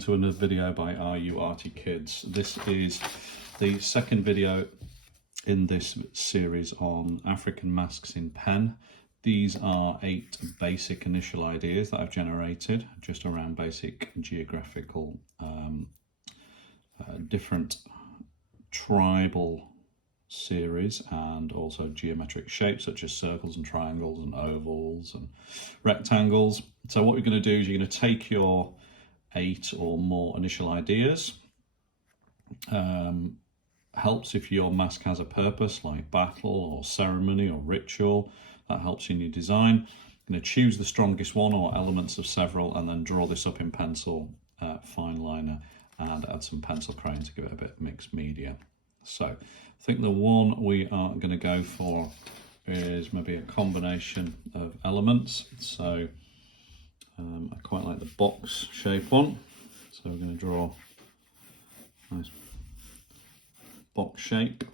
welcome to another video by Are You Arty Kids. This is the second video in this series on African masks in pen. These are 8 basic initial ideas that I've generated just around basic geographical, different tribal series and also geometric shapes such as circles and triangles and ovals and rectangles. So what you're going to do is you're going to take your 8 or more initial ideas. Helps if your mask has a purpose like battle or ceremony or ritual. That helps in your design. I'm going to choose the strongest one or elements of several and then draw this up in pencil, fine liner, and add some pencil crayon to give it a bit of mixed media. So I think the one we are going to go for is maybe a combination of elements. So I quite like the box shape one. So we're going to draw a nice box shape.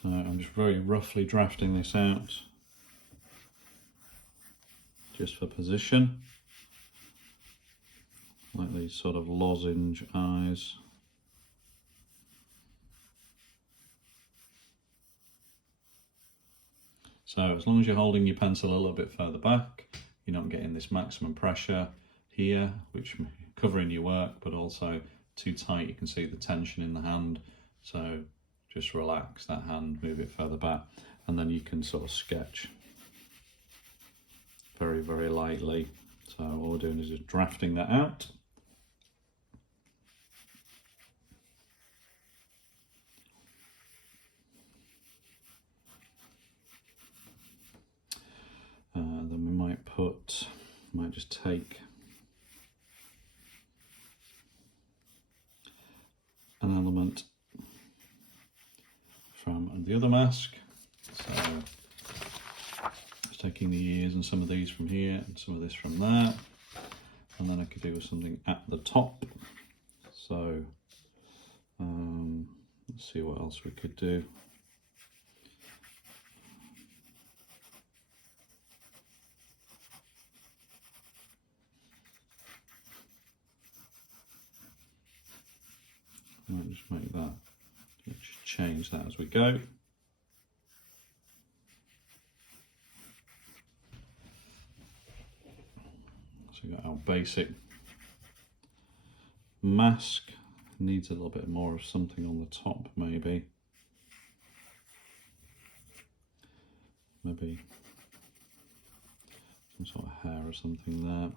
So I'm just very roughly drafting this out just for position. Like these sort of lozenge eyes. So as long as you're holding your pencil a little bit further back, you're not getting this maximum pressure here, which covering your work, but also too tight, you can see the tension in the hand. So just relax that hand, move it further back, and then you can sort of sketch very, very lightly. So all we're doing is just drafting that out. Then we might just take an element from the other mask. So just taking the ears and some of these from here and some of this from there. And then I could do something at the top. So let's see what else we could do. I'll just make that, just change that as we go. So we've got our basic mask. Needs a little bit more of something on the top, maybe. Maybe some sort of hair or something there.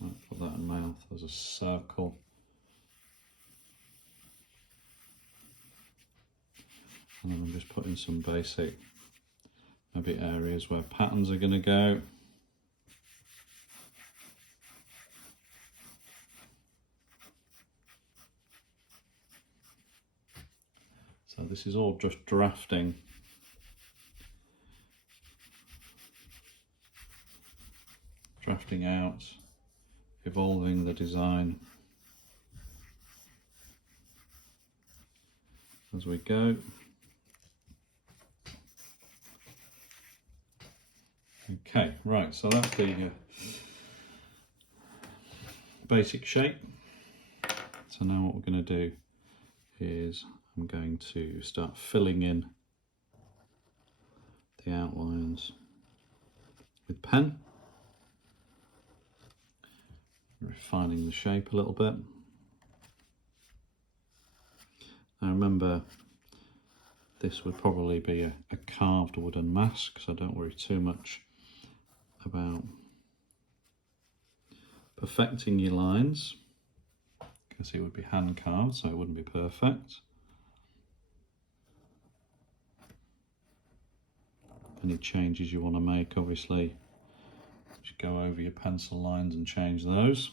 Might put that in mouth as a circle. And then I'm just putting some basic, maybe areas where patterns are going to go. So this is all just drafting. Drafting out, evolving the design as we go. Okay, right, so that's the basic shape. So now what we're going to do is I'm going to start filling in the outlines with pen, refining the shape a little bit. Now remember, this would probably be a carved wooden mask, so don't worry too much about perfecting your lines, because it would be hand carved, so it wouldn't be perfect. Any changes you want to make, obviously, just go over your pencil lines and change those.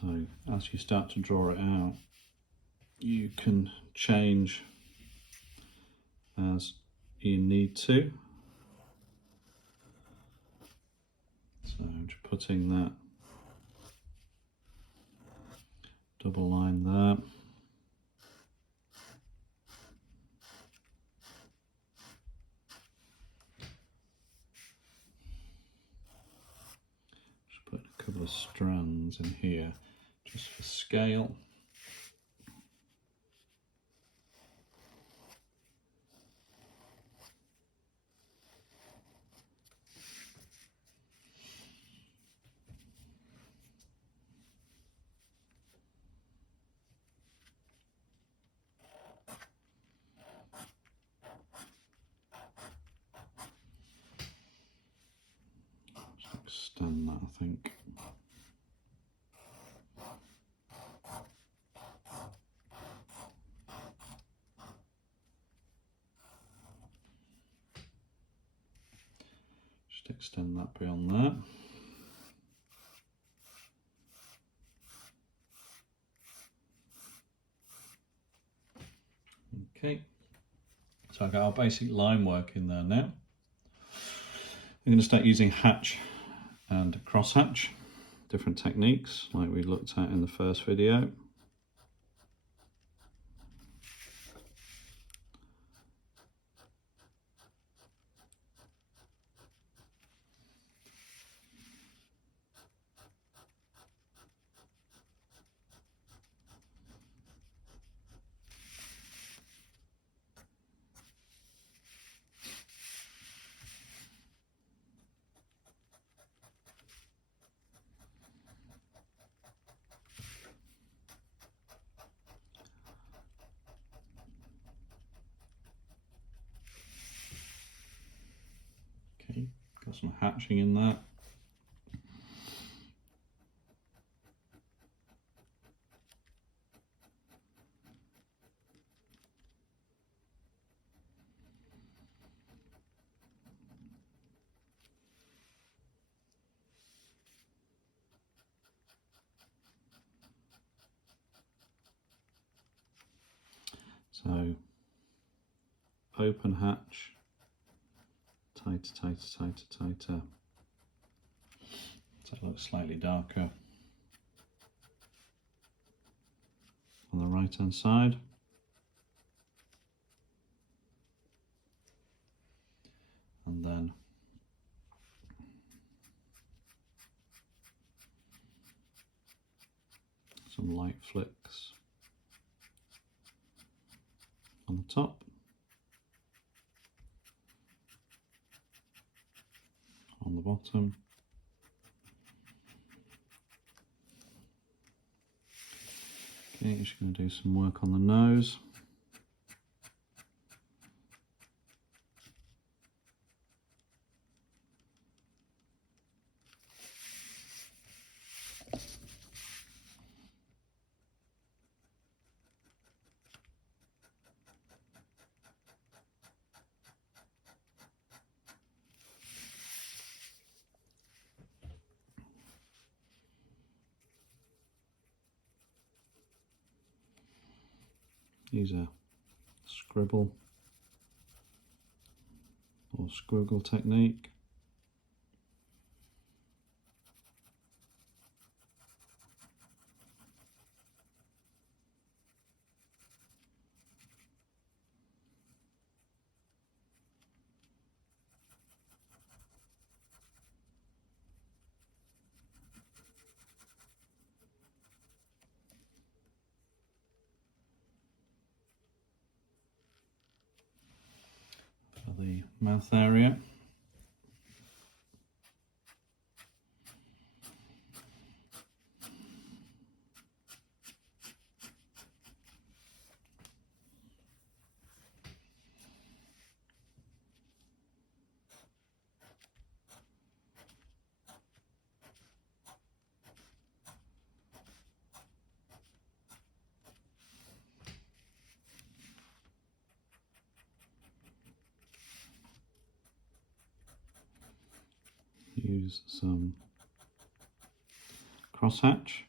So as you start to draw it out, you can change as you need to. So just putting that double line there. Just put a couple of strands in here just for scale. Extend that, I think. Just extend that beyond there. Okay, so I've got our basic line work in there now. I'm going to start using hatch and crosshatch, different techniques like we looked at in the first video. Okay, got some hatching in that. So open hatch, tighter, tighter, tighter, tighter. So it looks slightly darker on the right hand side. And then some light flicks on the top. On the bottom. Okay, just going to do some work on the nose. Use a scribble or squiggle technique. For the mouth area. Use some crosshatch.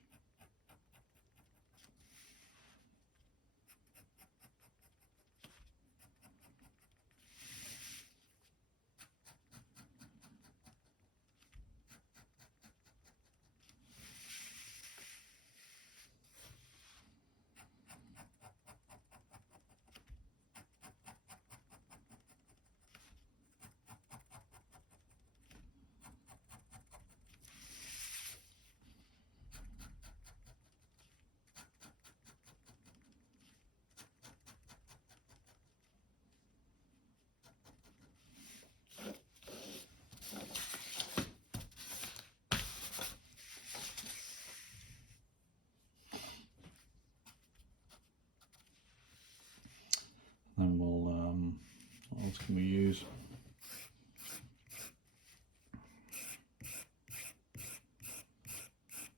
use.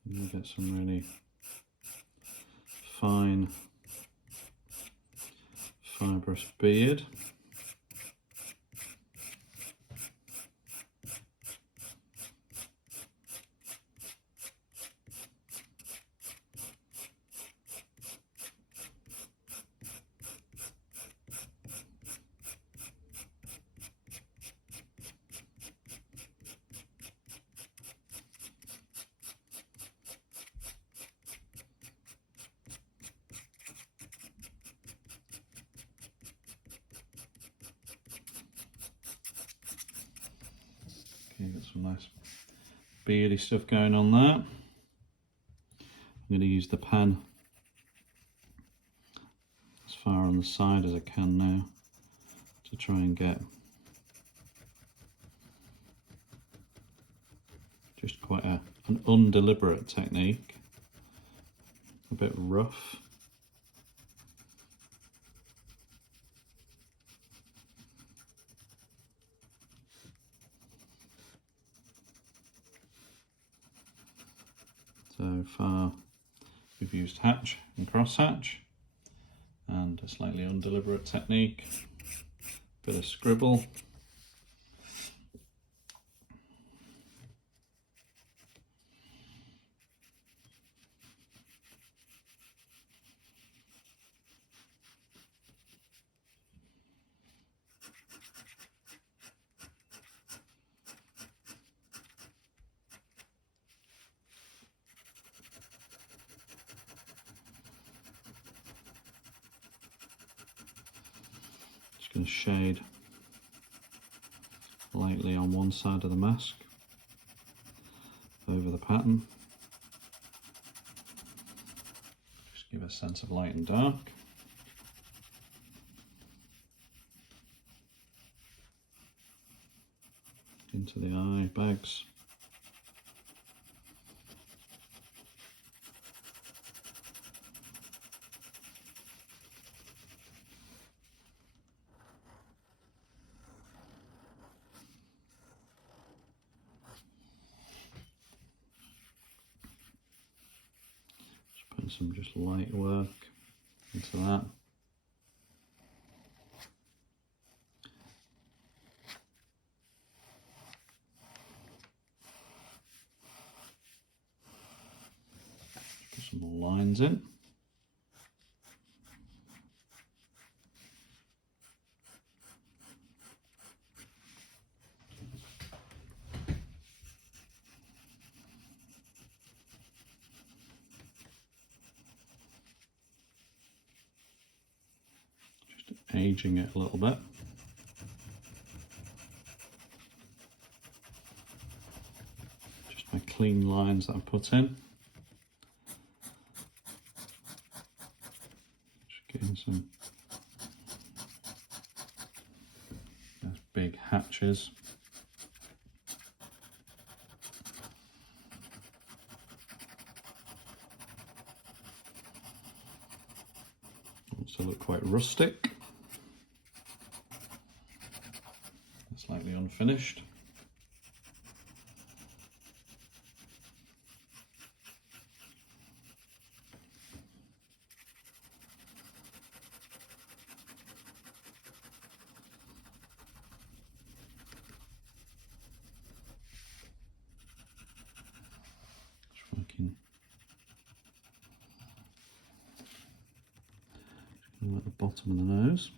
And you get some really fine, fibrous beard. Okay, got some nice beardy stuff going on there. I'm going to use the pen as far on the side as I can now to try and get just quite an undeliberate technique, a bit rough. So far we've used hatch and cross hatch and a slightly undeliberate technique, bit of scribble. Going to shade lightly on one side of the mask over the pattern. Just give a sense of light and dark. Into the eye bags. Putting some just light work into that. Put some more lines in. Aging it a little bit. Just my clean lines that I put in. Just getting some those big hatches. Wants to look quite rustic. Slightly unfinished. Just working at the bottom of the nose.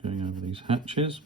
Going over these hatches.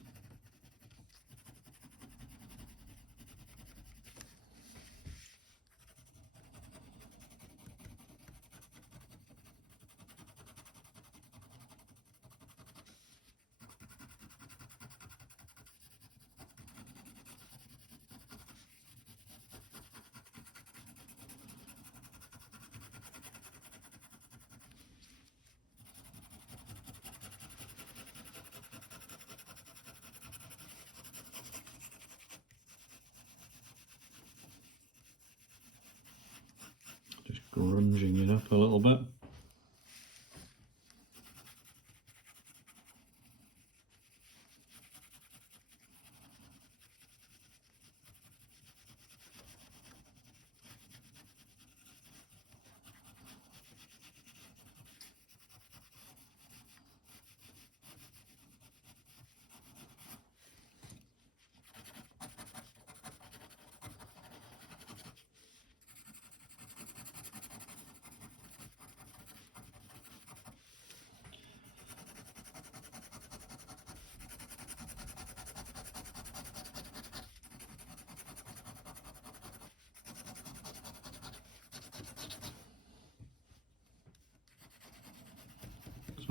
Just grunging it up a little bit.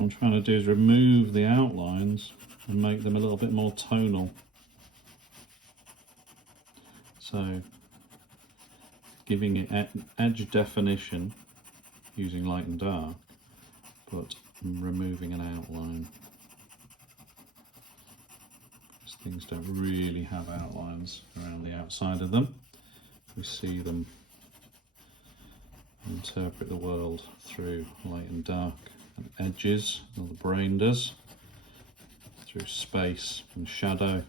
I'm trying to do is remove the outlines and make them a little bit more tonal. So giving it edge definition using light and dark, but removing an outline. These things don't really have outlines around the outside of them. We see them, interpret the world through light and dark and edges, or the brain does, through space and shadow,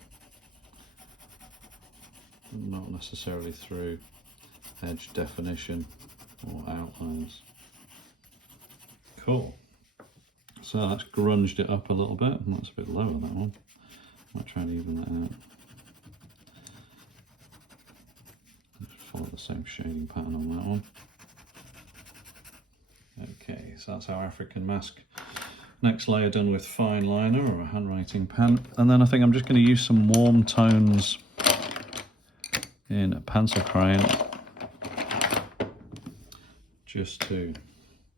not necessarily through edge definition or outlines. Cool. So that's grunged it up a little bit, and that's a bit lower, that one. Might try and even that out. Just follow the same shading pattern on that one. Okay, so that's our African mask. Next layer done with fine liner or a handwriting pen. And then I think I'm just going to use some warm tones in a pencil crayon, just to,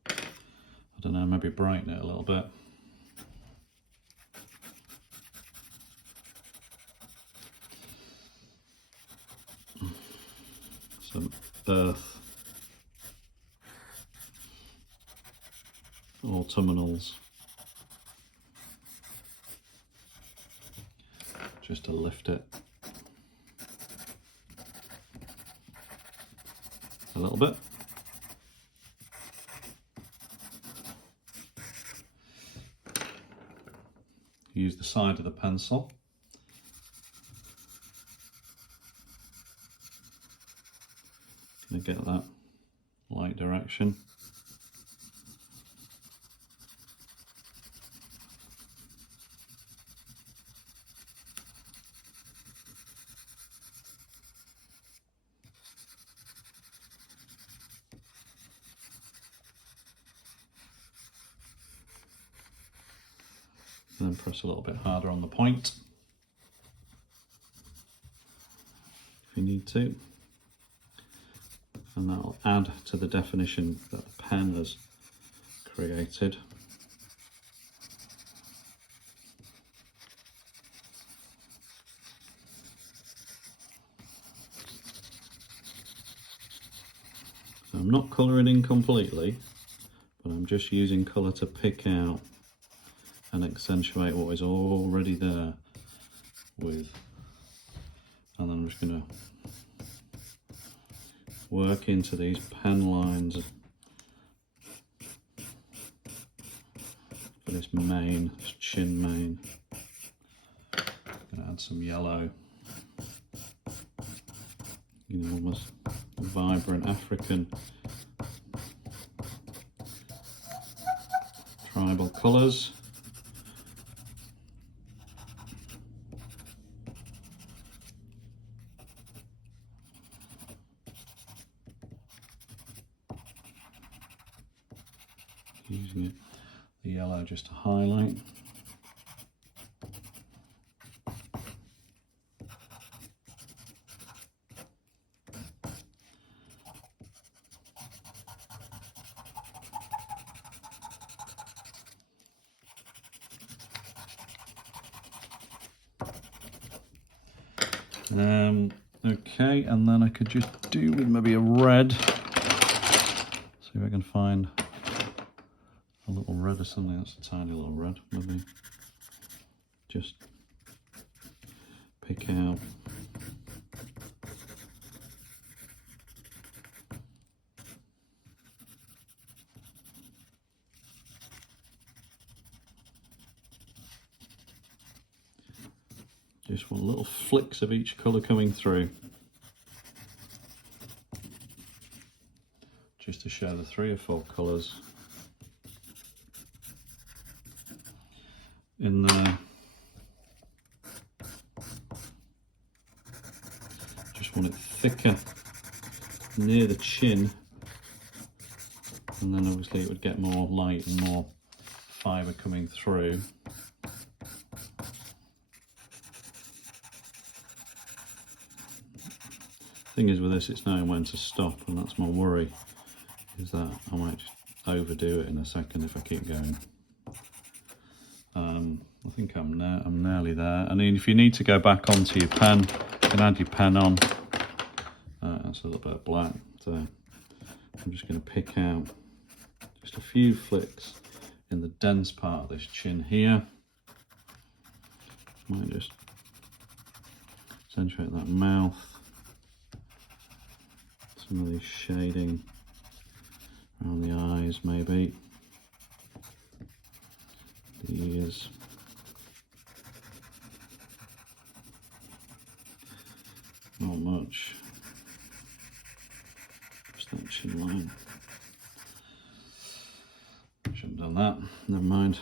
I don't know, maybe brighten it a little bit. Some earth, autumnals, just to lift it a little bit. Use the side of the pencil. Gonna get that light direction. And then press a little bit harder on the point if you need to, and that'll add to the definition that the pen has created. So I'm not colouring in completely, but I'm just using colour to pick out and accentuate what is already there with, and then I'm just going to work into these pen lines for this mane, this chin mane. I'm going to add some yellow, you know, almost vibrant African tribal colours. Using it, the yellow just to highlight. Okay, and then I could just do with maybe a red. See if I can find a little red or something. That's a tiny little red. Maybe just pick out just want little flicks of each colour coming through, just to show the 3 or 4 colours in there. Just want it thicker near the chin, and then obviously it would get more light and more fibre coming through. Thing is with this, it's knowing when to stop, and that's my worry, is that I might just overdo it in a second if I keep going. nearly there. And then if you need to go back onto your pen, you can add your pen on. That's a little bit of black. So I'm just going to pick out just a few flicks in the dense part of this chin here. Might just accentuate that mouth. Some of this shading around the eyes, maybe. The ears. Not much. Just that chin line. Shouldn't have done that. Never mind.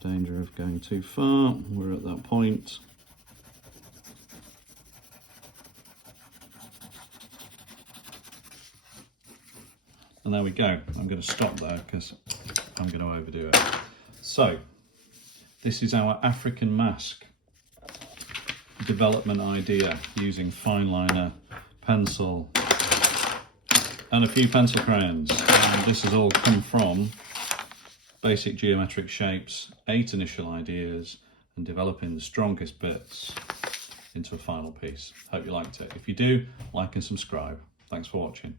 Danger of going too far. We're at that point. And there we go. I'm going to stop there because I'm going to overdo it. So, this is our African mask development idea using fine liner, pencil, and a few pencil crayons. And this has all come from basic geometric shapes, 8 initial ideas, and developing the strongest bits into a final piece. Hope you liked it. If you do, like and subscribe. Thanks for watching.